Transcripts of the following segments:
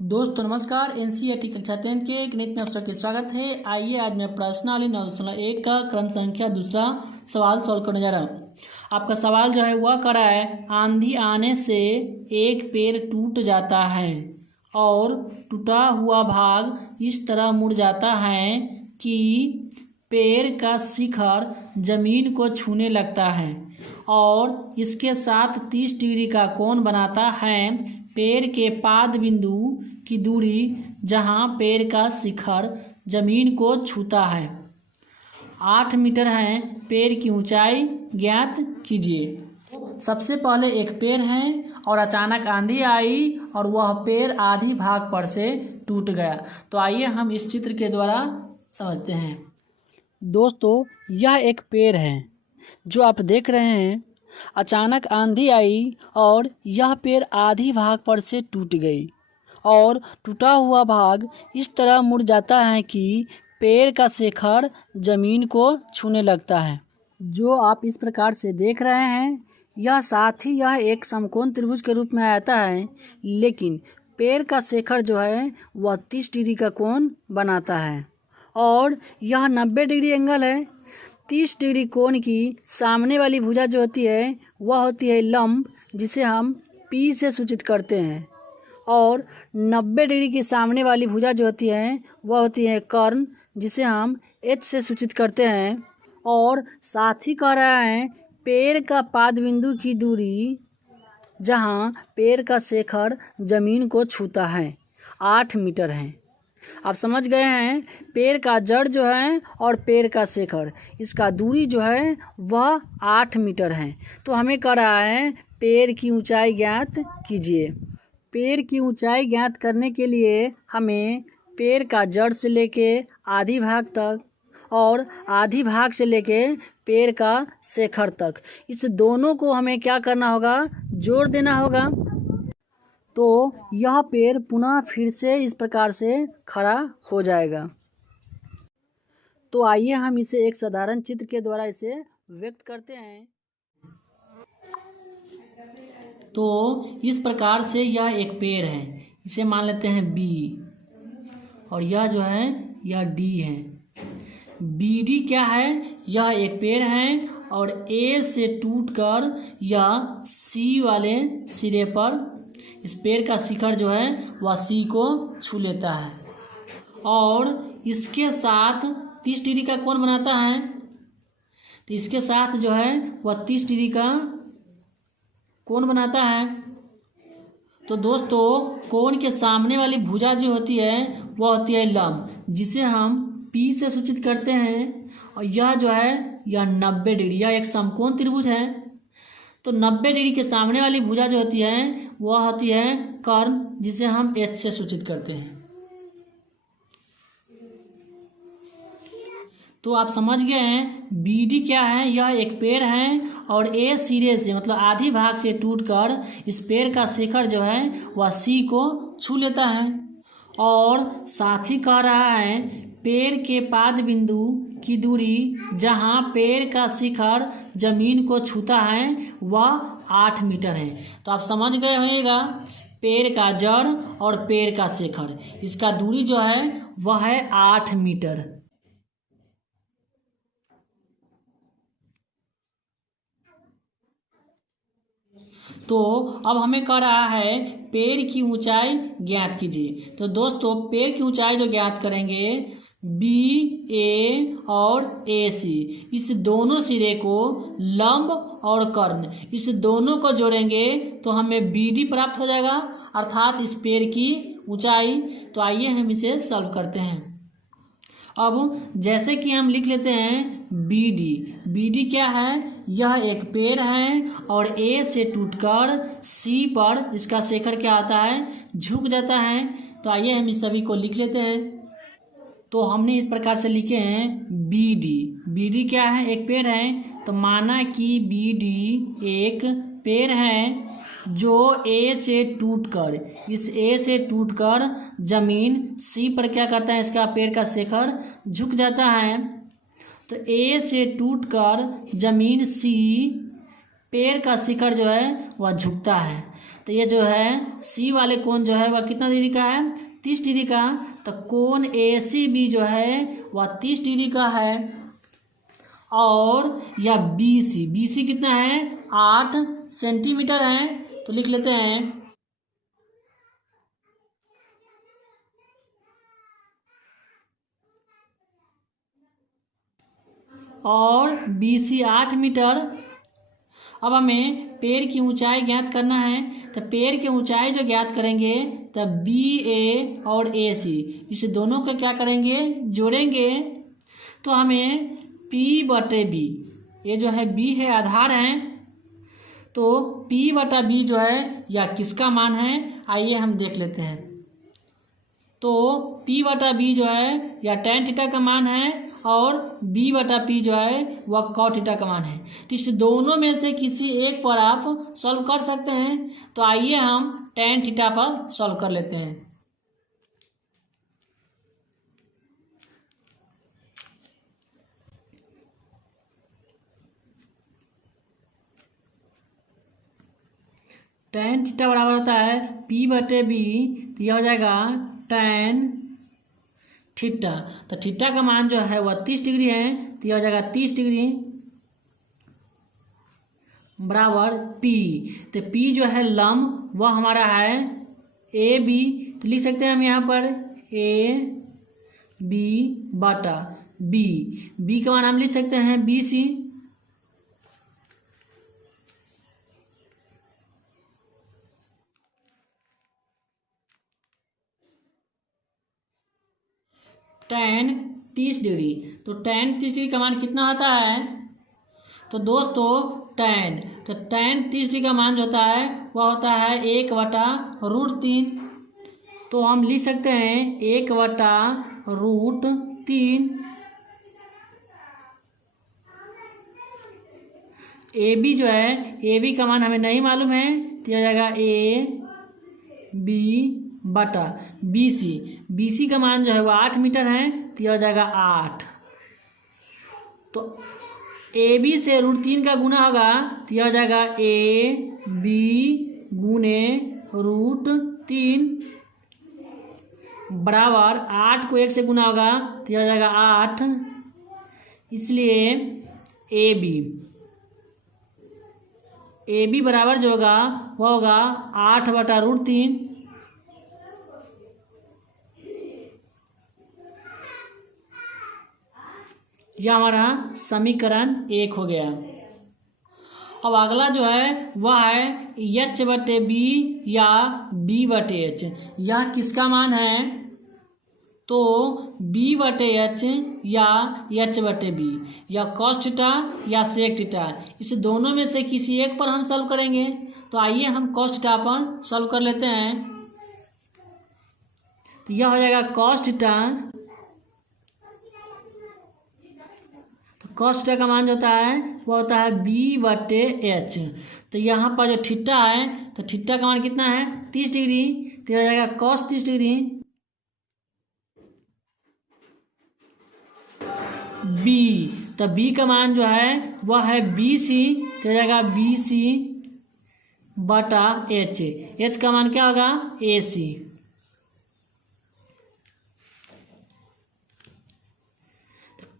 दोस्तों नमस्कार। एनसीईआरटी कक्षा 10 के गणित में आप सबका स्वागत है। आइए आज मैं प्रश्नावली 9.1 का क्रम संख्या दूसरा सवाल सॉल्व करने जा रहा हूँ। आपका सवाल जो है वह करा है, आंधी आने से एक पेड़ टूट जाता है और टूटा हुआ भाग इस तरह मुड़ जाता है कि पेड़ का शिखर जमीन को छूने लगता है और इसके साथ 30 डिग्री का कोण बनाता है। पेड़ के पाद बिंदु की दूरी जहां पेड़ का शिखर जमीन को छूता है 8 मीटर है। पेड़ की ऊंचाई ज्ञात कीजिए। सबसे पहले एक पेड़ है और अचानक आंधी आई और वह पेड़ आधी भाग पर से टूट गया। तो आइए हम इस चित्र के द्वारा समझते हैं। दोस्तों यह एक पेड़ है जो आप देख रहे हैं। अचानक आंधी आई और यह पेड़ आधी भाग पर से टूट गई और टूटा हुआ भाग इस तरह मुड़ जाता है कि पेड़ का शिखर जमीन को छूने लगता है। जो आप इस प्रकार से देख रहे हैं यह साथ ही यह एक समकोण त्रिभुज के रूप में आता है, लेकिन पेड़ का शिखर जो है वह 30 डिग्री का कोण बनाता है और यह 90 डिग्री एंगल है। 30 डिग्री कोण की सामने वाली भुजा जो होती है वह होती है लंब, जिसे हम P से सूचित करते हैं, और 90 डिग्री की सामने वाली भुजा जो होती है वह होती है कर्ण, जिसे हम H से सूचित करते हैं। और साथ ही कह रहा है पेड़ का पाद बिंदु की दूरी जहां पेड़ का शिखर जमीन को छूता है 8 मीटर है। आप समझ गए हैं, पेड़ का जड़ जो है और पेड़ का शिखर, इसका दूरी जो है वह 8 मीटर है। तो हमें कह रहा है पेड़ की ऊंचाई ज्ञात कीजिए। पेड़ की ऊंचाई ज्ञात करने के लिए हमें पेड़ का जड़ से लेके आधी भाग तक और आधी भाग से लेके पेड़ का शिखर तक, इस दोनों को हमें क्या करना होगा, जोड़ देना होगा। तो यह पेड़ पुनः फिर से इस प्रकार से खड़ा हो जाएगा। तो आइए हम इसे एक साधारण चित्र के द्वारा इसे व्यक्त करते हैं। तो इस प्रकार से यह एक पेड़ है, इसे मान लेते हैं B, और यह जो है यह D है। BD क्या है, यह एक पेड़ है और A से टूटकर यह C वाले सिरे पर, इस पेड़ का शिखर जो है वह C को छू लेता है और इसके साथ 30 डिग्री का कोण बनाता है। तो इसके साथ जो है वह 30 डिग्री का कोण बनाता है। तो दोस्तों कोण के सामने वाली भुजा जो होती है वह होती है लंब, जिसे हम P से सूचित करते हैं, और यह जो है यह 90 डिग्री, यह एक समकोण त्रिभुज है। तो 90 डिग्री के सामने वाली भुजा जो होती है वह होती है कर्ण, जिसे हम H से सूचित करते हैं। तो आप समझ गए हैं BD क्या है, यह एक पेड़ है और A सिरे से मतलब आधी भाग से टूटकर इस पेड़ का शिखर जो है वह C को छू लेता है। और साथ ही कह रहा है पेड़ के पाद बिंदु की दूरी जहां पेड़ का शिखर जमीन को छूता है वह 8 मीटर है। तो आप समझ गए होंगे पेड़ का जड़ और पेड़ का शिखर, इसका दूरी जो है वह है 8 मीटर। तो अब हमें कह रहा है पेड़ की ऊंचाई ज्ञात कीजिए। तो दोस्तों पेड़ की ऊंचाई जो ज्ञात करेंगे BA और AC, इस दोनों सिरे को लंब और कर्ण, इस दोनों को जोड़ेंगे तो हमें BD प्राप्त हो जाएगा, अर्थात इस पेड़ की ऊंचाई। तो आइए हम इसे सॉल्व करते हैं। अब जैसे कि हम लिख लेते हैं BD क्या है, यह एक पेड़ है और A से टूटकर C पर इसका शिखर क्या होता है, झुक जाता है। तो आइए हम इस सभी को लिख लेते हैं। तो हमने इस प्रकार से लिखे हैं BD क्या है, एक पेड़ है। तो माना कि BD एक पेड़ है जो A से टूटकर, इस A से टूटकर जमीन C पर क्या करता है, इसका पेड़ का शिखर झुक जाता है। तो A से टूटकर जमीन C, पेड़ का शिखर जो है वह झुकता है। तो ये जो है सी वाले कोण जो है वह कितना डिग्री का है, 30 डिग्री का। तो कोण ए सी बी जो है वह 30 डिग्री का है। और या बी सी कितना है, 8 सेंटीमीटर है। तो लिख लेते हैं और बी सी 8 मीटर। अब हमें पेड़ की ऊंचाई ज्ञात करना है। तो पेड़ की ऊंचाई जो ज्ञात करेंगे तो बी ए और ए सी, इस दोनों को क्या करेंगे, जोड़ेंगे। तो हमें P बटे बी, ये जो है बी है आधार है, तो P बटा बी जो है या किसका मान है, आइए हम देख लेते हैं। तो P बटा बी जो है या tan थीटा का मान है और B बटा P जो है वह cot थीटा का मान है। तो इस दोनों में से किसी एक पर आप सॉल्व कर सकते हैं। तो आइए हम tan थीटा पर सॉल्व कर लेते हैं। tan थीटा बराबर होता है P बटे बी, तो यह हो जाएगा tan थीटा। तो थीटा का मान जो है वह 30 डिग्री है, तो यह हो जाएगा 30 डिग्री बराबर P। तो P जो है लंब वह हमारा है ए बी, तो लिख सकते हैं हम यहाँ पर ए बी बटा बी। बी का मान हम लिख सकते हैं बी सी। tan 30 डिग्री, तो tan 30 डिग्री का मान कितना होता है, तो दोस्तों tan 30 डिग्री का मान जो होता है वह होता है 1/√3। तो हम लिख सकते हैं 1/√3। ए बी जो है, ए बी का मान हमें नहीं मालूम है, तो यह जाएगा ए बी बटा बी सी। बी सी का मान जो है वो 8 मीटर है, तो यह हो जाएगा 8। तो ए बी से √3 का गुना होगा, तो यह हो जाएगा ए बी गुने √3 बराबर 8 को 1 से गुना होगा, तो यह हो जाएगा 8। इसलिए ए बी बराबर जो होगा वह होगा 8/√3। यह हमारा समीकरण 1 हो गया। अब अगला जो है वह है एच बटे बी या बी बटे एच। यह किसका मान है, तो बी बटे एच या एच बटे बी, या कॉस थीटा या सेक थीटा, इस दोनों में से किसी एक पर हम सॉल्व करेंगे। तो आइए हम कॉस थीटा पर सॉल्व कर लेते हैं। तो यह हो जाएगा कॉस थीटा। तो कॉस थीटा का मान जो होता है वो होता है बी बटे एच। तो यहाँ पर जो थीटा है, तो थीटा का मान कितना है, 30 डिग्री, तो यह हो जाएगा कॉस 30 डिग्री। बी, तो बी का मान जो है वह है बी सी, तो हो जाएगा बी सी बटा एच। एच का मान क्या होगा, ए सी।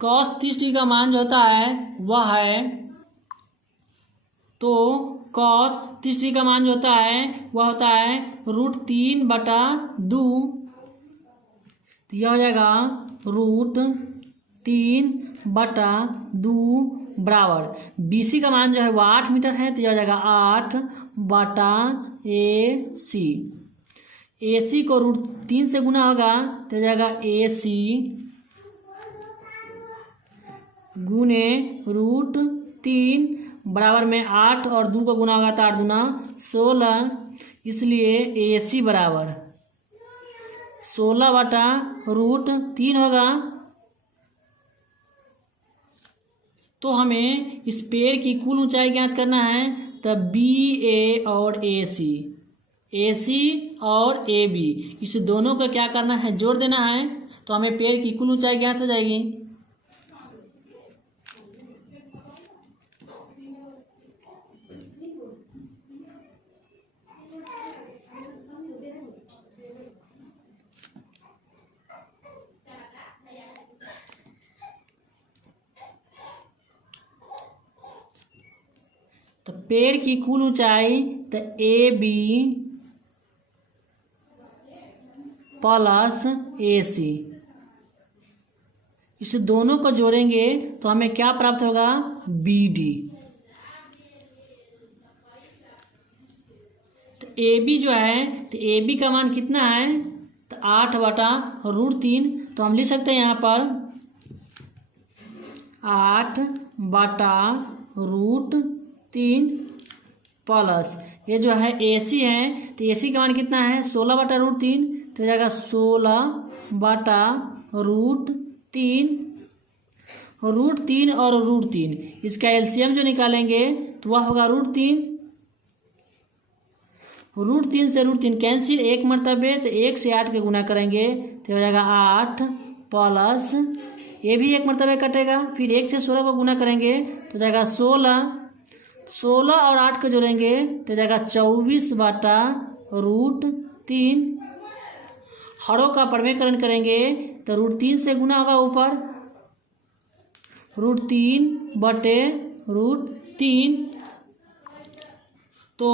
कॉस 30 डिग्री का मान जो होता है वह है, तो कॉस 30 डिग्री का मान जो होता है वह होता है √3/2। तो यह हो जाएगा √3/2 बराबर बी सी का मान जो है वह 8 मीटर है, तो यह हो जाएगा 8/AC। ए सी को √3 से गुना होगा, तो हो जाएगा AC गुने √3 बराबर में 8 और 2 का गुना होगा तो 8 दूना 16। इसलिए AC बराबर 16/√3 होगा। तो हमें इस पेड़ की कुल ऊंचाई ज्ञात करना है। तो BA और AC और AB, इस दोनों को क्या करना है, जोड़ देना है। तो हमें पेड़ की कुल ऊंचाई ज्ञात हो जाएगी। पेड़ की कुल ऊंचाई तो AB प्लस AC, इस दोनों को जोड़ेंगे तो हमें क्या प्राप्त होगा, BD। तो AB जो है, तो AB का मान कितना है, तो 8/√3। तो हम लिख सकते हैं यहाँ पर 8/√3 प्लस ये जो है AC है, तो AC का मान कितना है, 16/√3। तो हो जाएगा 16/√3। √3 और √3 इसका एलसीएम जो निकालेंगे तो वह होगा √3। √3 से √3 कैंसिल, एक मरतबे, तो 1 से 8 के गुना करेंगे तो हो जाएगा 8 प्लस ये भी एक मरतबे कटेगा, फिर 1 से 16 को गुना करेंगे तो हो जाएगा 16 और 8 को जोड़ेंगे तो हो जाएगा 24/√3। हरों का प्रमेयकरण करेंगे तो √3 से गुना होगा ऊपर, √3/√3। तो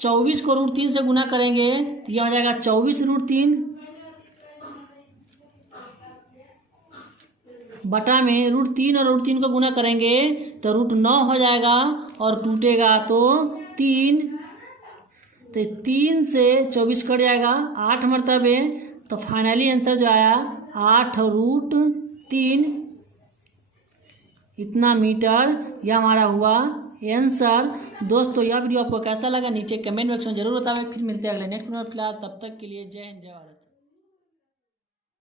24 को √3 से गुना करेंगे तो यह हो जाएगा 24√3 बटा में √3 और √3 को गुना करेंगे तो √9 हो जाएगा और टूटेगा तो 3। तो 3 से 24 कट जाएगा 8 मरतबे, तो फाइनली आंसर जो आया 8√3 इतना मीटर, यह हमारा हुआ आंसर। दोस्तों यह वीडियो आपको कैसा लगा नीचे कमेंट बॉक्स में जरूर बताएं। फिर मिलते हैं अगले नेक्स्ट वीडियो में। फिलहाल तब तक के लिए जय हिंद जय भारत।